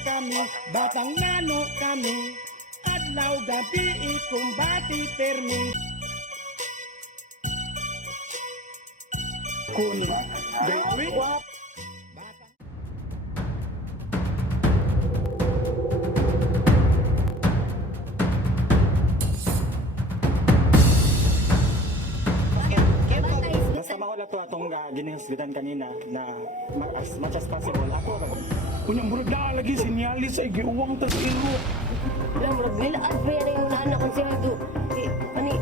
kami, batang nano kami, adlaw gabi ikumbati permi. Kun gateway. Basta mawala to atong ginihusgadan kanina na as much as possible ako ra. Kunya murag na lagi sinyalis ay giuwang ta sa ilo. Lang murag nilaad ba yan yung naanak kong sinado. Ani,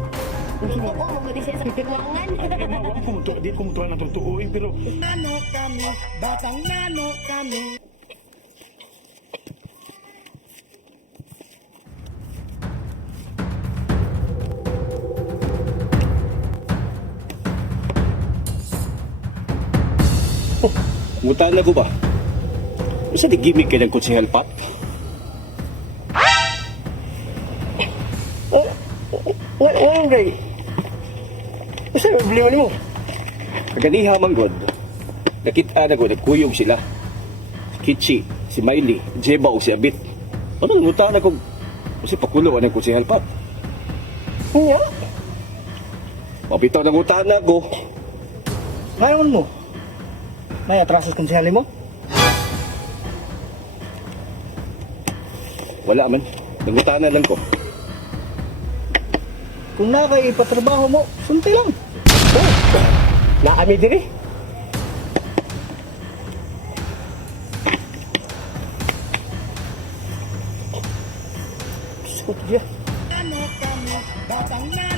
gusto ko magadi siya sa pipingangan. Ay mawala ko muto, di ko mutuan na totoo pero nano kami, batang nano kami. Ngutaan na ko ba? Basta di gimmick kayo ng kutsihal pop? Wala ray. Basta problema ni mo. Kaganiha man god. Nakita na ko, nagkuyog sila. Kichi, si Miley, Jeba o si Abit. Ano ngutaan na ko? Kasi pakulo ang kutsihal pop. Nga? Mabitaw na ngutaan na ko. Ngayon mo. May atrasos kung sihali mo? Wala man. Nangutaan na lang ko. Kung nakaipatrabaho mo, sunti lang. Oh, naami diri. Sukot dia. Nano kami, batang nano